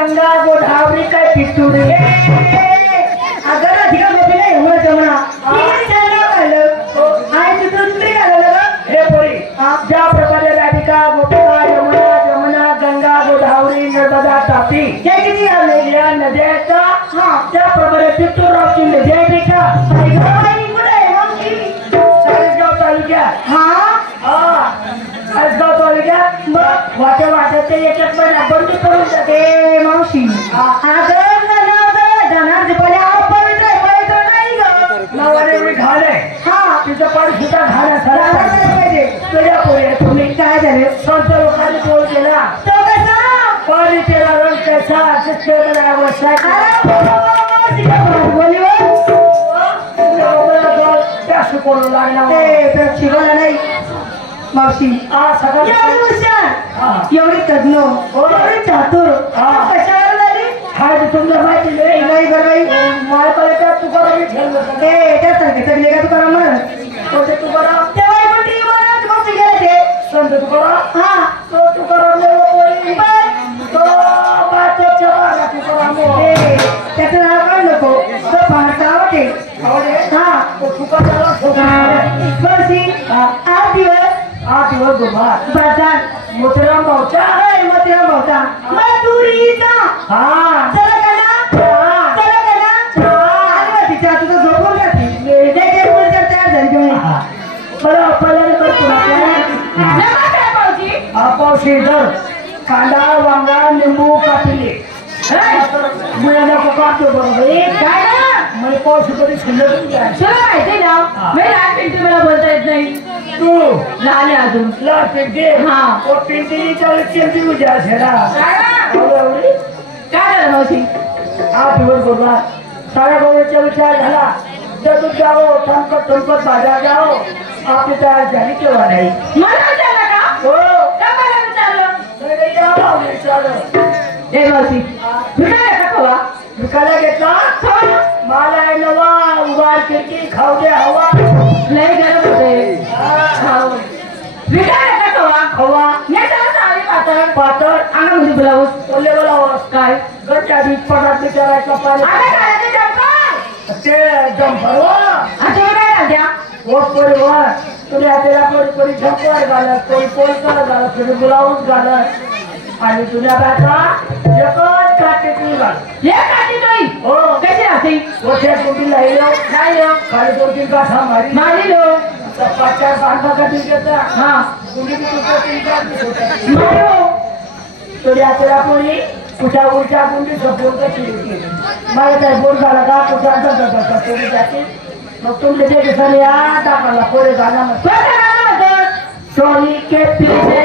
गंगा गोदावरी काय पितुरी अगर अधिक गोपीला यमुना जमुना किती छान झालं आणि तिथून तरी झालं हे पोरी ज्या प्रकारे राधिका गोपिका यमुना जमुना गंगा गोदावरी नर्मदा तापी हे किती आले या नद्याचा त्याप्रमाणे पितुरावची नदी आहे का चाळीसगाव तालुक्यात चाळीसगाव तालुक्यात मग वाटे ते एकच महिना बंदी करून जाते मावशी नवरे घाले तिचं पाणी सुद्धा घाला सरा तुझ्या पोरी तुम्ही काय झाले संत लोकांनी बोल केला तो कसा पाणी केला रंग कसा शिक्षणाला आवश्यक करू लागला शिकवला नाही मावशी एवढी तज्ञ एवढी चातुर कशावर झाली तुमच्या माहिती नाही नाही मायकडे तुकाराम त्यासारखे सगळे का तुकाराम कोणते तुकाराम तेव्हा पण ती बोलत मावशी गेले ते संत तुकाराम हा तो तुकाराम तो तुकाराम त्याचं नाव काढ नको तो फारसा आवडे हा मावशी 8 दिवस बाजार मोतीराम भाऊचा मोतीराम भाऊचा मथुरीचा चला तिच्या तुझं झोपून जाते तयार झाली पावशी दर कांदा वांगा लिंबू कापिले मुलांना कापतो बरोबर काय ना मला पावशी कधी शिल्लक माहिती ना मी लहान पिंटू मला बोलता येत नाही तू लहान आहे अजून ला पिंटी पिंटी चिंती उद्या असेला काय झालं मावशी 8 दिवस बोलवा साऱ्या गौरवचा विचार झाला जर जाओ ठणकत बाजार जाओ आपली तयार झाली केव्हा नाही मला विचारलं का हो का मला विचारलं विचारलं ए मावशी विचारलं का कवा विकायला घेतला मला आहे नवा उभार खिडकी खाऊ दे हवा लय गरम होते विचारलं का कवा हवा नेटाला साडी पातळ पातळ अंगामध्ये ब्लाऊज ओले बोलावं काय गट्ट्या बीज पडात विचारायचं पाहिजे ते जंपर काय द्या वोट परिवार तुम्ही हातेला कोणी झंपर घालत कोणी पोलकर घालत कोणी ब्लाऊज घालत आणि तुझ्या बायका एकच काटे तुम्ही घाल हे काठी नाही हो कशी राहते मोठ्या कुठे नाही खाली 2-3 गाठा मारी मारी लो 5-4 बांधा कधी घेता हा तुम्ही 2-3 गाठ मारो तुझ्या हातेला कोणी कुठ्या गुंडी सपोर्ट कशी मला काय बोल झाला का कुठे मग तुमचे ते दिसाने या टाकाला पोरे गाणं सोनी के पीछे